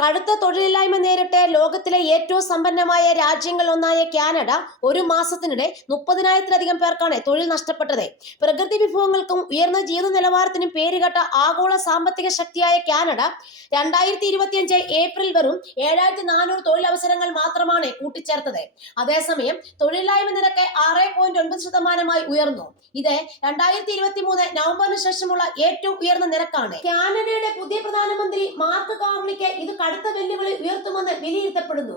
കടുത്ത തൊഴിലില്ലായ്മ നേരിട്ട് ലോകത്തിലെ ഏറ്റവും സമ്പന്നമായ രാജ്യങ്ങളിലൊന്നായ കാനഡ ഒരു മാസത്തിനിടെ മുപ്പതിനായിരത്തിലധികം പേർക്കാണ് തൊഴിൽ നഷ്ടപ്പെട്ടത്. പ്രകൃതി വിഭവങ്ങൾക്കും ഉയർന്ന ജീവിത നിലവാരത്തിനും പേരുകെട്ട ആഗോള സാമ്പത്തിക ശക്തിയായ കാനഡ രണ്ടായിരത്തി ഇരുപത്തിയഞ്ച് ഏപ്രിൽ വരും ഏഴായിരത്തി നാനൂറ് തൊഴിലവസരങ്ങൾ മാത്രമാണ് കൂട്ടിച്ചേർത്തത്. അതേസമയം തൊഴിലില്ലായ്മ നിരക്ക് ആറ് പോയിന്റ് ഒൻപത് ശതമാനമായി ഉയർന്നു. ഇത് രണ്ടായിരത്തി ഇരുപത്തി മൂന്ന് നവംബറിന് ശേഷമുള്ള ഏറ്റവും ഉയർന്ന നിരക്കാണ്. കാനഡയുടെ പുതിയ പ്രധാനമന്ത്രി മാർക്ക് കാർണിക്ക് ഇത് കടുത്ത വെല്ലുവിളി ഉയർത്തുമെന്ന് വിലയിരുത്തപ്പെടുന്നു.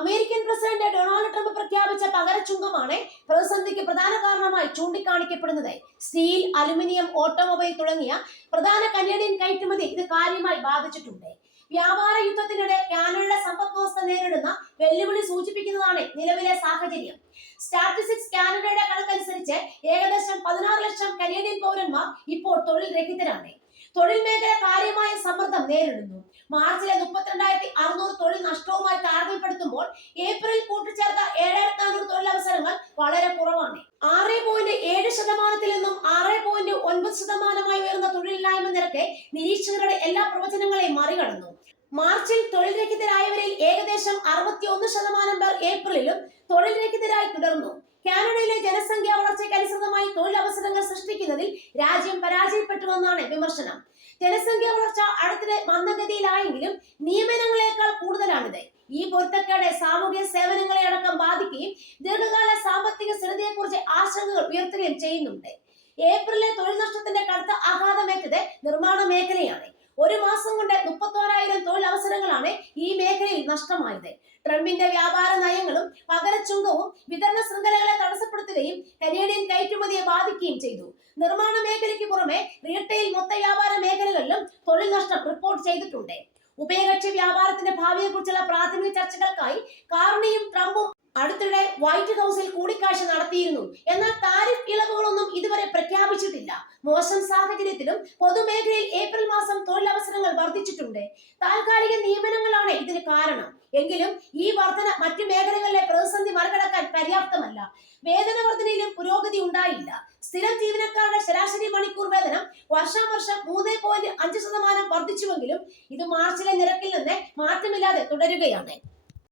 അമേരിക്കൻ പ്രസിഡന്റ് ഡൊണാൾഡ് ട്രംപ് പ്രഖ്യാപിച്ച പകരച്ചുങ്കമാണ് പ്രതിസന്ധിക്ക് പ്രധാന കാരണമായി ചൂണ്ടിക്കാണിക്കപ്പെടുന്നത്. സ്റ്റീൽ അലുമിനിയം ഓട്ടോമൊബൈൽ തുടങ്ങിയ പ്രധാന കനേഡിയൻ കയറ്റുമതി ഇത് കാര്യമായി ബാധിച്ചിട്ടുണ്ട്. വ്യാപാര യുദ്ധത്തിനിടെ കാനഡയുടെ സമ്പദ് വ്യവസ്ഥ നേരിടുന്ന വെല്ലുവിളി സൂചിപ്പിക്കുന്നതാണ് നിലവിലെ സാഹചര്യം. സ്റ്റാറ്റിസ്റ്റിക്സ് കാനഡയുടെ കണക്കനുസരിച്ച് ഏകദേശം പതിനാറ് ലക്ഷം കനേഡിയൻ പൗരന്മാർ ഇപ്പോൾ തൊഴിൽ രഹിതരാണ്. തൊഴിൽ മേഖല കാര്യമായ സമ്മർദ്ദം നേരിടുന്നു. മാർച്ചിലെ മുപ്പത്തിരണ്ടായിരത്തി അറുന്നൂറ് തൊഴിൽ നഷ്ടവുമായി താരതമ്യപ്പെടുത്തുമ്പോൾ ഏപ്രിൽ കൂട്ടിച്ചേർത്ത ഏഴായിരത്തി നാനൂറ് തൊഴിലവസരങ്ങൾ വളരെ കുറവാണ്. ആറ് പോയിന്റ് ഏഴ് ശതമാനത്തിൽ നിന്നും ആറ് പോയിന്റ് ഒൻപത് ശതമാനമായി ഉയർന്ന തൊഴിലില്ലായ്മ നിരക്ക് നിരീക്ഷകരുടെ എല്ലാ പ്രവചനങ്ങളെയും മറികടന്നു. മാർച്ചിൽ തൊഴിൽ രഹിതരായവരിൽ ഏകദേശം അറുപത്തി ഒന്ന് ശതമാനം പേർ ഏപ്രിലിലും തൊഴിൽ രഹിതരായി തുടർന്നു. കാനഡയിലെ പരാജയപ്പെട്ടുവെന്നാണ് വിമർശനം. ജനസംഖ്യ വളർച്ച അടുത്തിടെ മന്ദഗതിയിലായെങ്കിലും നിയമനങ്ങളെക്കാൾ കൂടുതലാണിത്. ഈ പൊരുത്തക്കേട് സാമൂഹ്യ സേവനങ്ങളെ അടക്കം ബാധിക്കുകയും ദീർഘകാല സാമ്പത്തിക സ്ഥിരതയെക്കുറിച്ച് ആശങ്കകൾ ഉയർത്തുകയും ചെയ്യുന്നുണ്ട്. ഏപ്രിലിലെ തൊഴിൽ നഷ്ടത്തിന്റെ കടുത്ത ആഘാതമേറ്റത് നിർമ്മാണ മേഖലയാണ്. ഒരു മാസം കൊണ്ട് മുപ്പത്തോരായിരം തൊഴിലവസരങ്ങളാണ് ഈ മേഖലയിൽ നഷ്ടമായത്. ട്രംപിന്റെ വ്യാപാര നയങ്ങളും പകരച്ചുങ്കവും വിതരണ ശൃംഖലകളെ തടസ്സപ്പെടുത്തുകയും കനേഡിയൻ കയറ്റുമതിയെ ബാധിക്കുകയും ചെയ്തു. നിർമ്മാണ പുറമെ റീറ്റെയിൽ മൊത്ത വ്യാപാര മേഖലകളിലും തൊഴിൽ നഷ്ടം റിപ്പോർട്ട് ചെയ്തിട്ടുണ്ട്. ഉഭയകക്ഷി വ്യാപാരത്തിന്റെ ഭാവിയെക്കുറിച്ചുള്ള പ്രാഥമിക ചർച്ചകൾക്കായി കാർണിയും ട്രംപും അടുത്തിടെ വൈറ്റ് ഹൗസിൽ കൂടിക്കാഴ്ച നടത്തിയിരുന്നു. എന്നാൽ താരിഫ് ഇളവുകളൊന്നും ഇതുവരെ പ്രഖ്യാപിച്ചിട്ടില്ല. മോശം സാഹചര്യത്തിലും പൊതുമേഖലയിൽ ഏപ്രിൽ മാസം തൊഴിലവസരങ്ങൾ വർദ്ധിച്ചിട്ടുണ്ട്. താൽക്കാലിക നിയമനങ്ങളാണ് ഇതിന് കാരണം. എങ്കിലും ഈ വർധന മറ്റു മേഖലകളിലെ പ്രതിസന്ധി മറികടക്കാൻ പര്യാപ്തമല്ല. വേതന വർധനയിലും പുരോഗതി ഉണ്ടായില്ല. സ്ഥിരം ജീവനക്കാരുടെ ശരാശരി മണിക്കൂർ വേതനം വർഷാവർഷം മൂന്ന് പോയിന്റ് അഞ്ച് ശതമാനം വർദ്ധിച്ചുവെങ്കിലും ഇത് മാർച്ചിലെ നിരക്കിൽ നിന്ന് മാറ്റമില്ലാതെ തുടരുകയാണ്.